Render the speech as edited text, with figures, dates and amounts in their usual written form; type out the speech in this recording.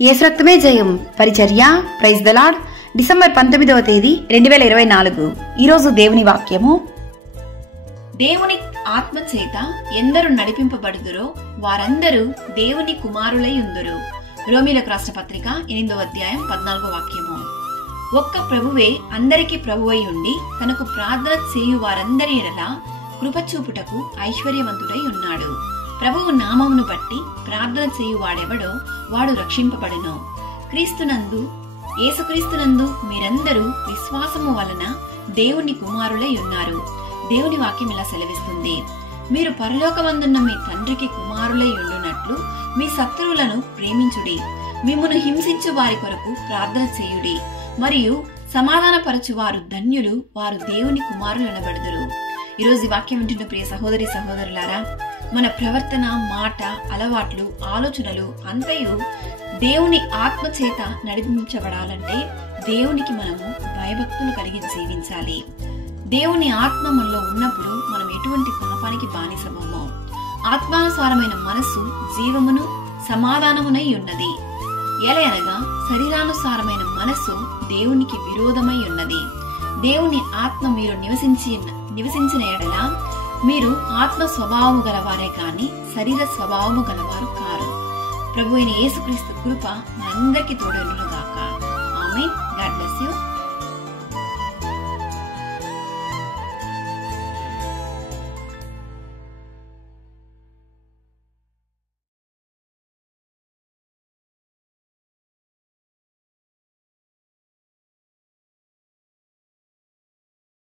యేసు రక్తమే జయం పరిచర్య ప్రైజ్ ద లార్డ్. డిసెంబర్ 19వ తేదీ 2024. ఈరోజు దేవుని వాక్యము. దేవుని ఆత్మ చేత ఎందరు నడిపింపబడుదురో వారందరూ దేవుని కుమారులై ఉందురు. రోమీలకు రాసిన పత్రిక 8వ అధ్యాయం 14వ వాక్యము. ఒక్క ప్రభువే అందరికీ ప్రభువై ఉండి తనకు ప్రార్థన చేయు వారందరి ఎడల కృపచూపుటకు ఐశ్వర్యవంతుడై ఉన్నాడు. ప్రభువు నామమును బట్టి ప్రార్థన చేయు వాడెవడో వాడు రక్షింపబడును. క్రీస్తునందు యేసుక్రీస్తునందు మీరందరూ విశ్వాసము వలన దేవుని కుమారులై ఉన్నారు. దేవుని వాక్యం ఇలా సెలవిస్తుంది: మీరు పరలోకమందున్న మీ తండ్రికి కుమారులై ఉండునట్లు మీ శత్రువులను ప్రేమించుడి, మిమ్మును హింసించు వారి కొరకు ప్రార్థన చేయుడి, మరియు సమాధానపరచు వారు ధన్యులు, వారు దేవుని కుమారులు అనబడుదురు. ఈరోజు ఈ వాక్యం వింటున్న ప్రియ సహోదరి సహోదరులారా, మన ప్రవర్తన, మాట, అలవాట్లు, ఆలోచనలు అంతయు దేవుని ఆత్మ చేత నడిపించబడాలంటే దేవునికి మనము భయభక్తులు కలిగి జీవించాలి. దేవుని ఆత్మ మనలో ఉన్నప్పుడు మనం ఎటువంటి పాపానికి బానిసమో. ఆత్మానుసారమైన మనస్సు జీవమును సమాధానమునై ఉన్నది, ఎలయనగా శరీరానుసారమైన మనస్సు దేవునికి విరోధమై ఉన్నది. దేవుని ఆత్మ మీరు నివసించిన ఎడల మీరు ఆత్మ స్వభావము గలవారే కాని శరీర స్వభావము గలవారు కారు. ప్రభు అయిన యేసుక్రీస్తు కృప మనందరికీ తోడైనగాక. ఆమేన్. God bless you.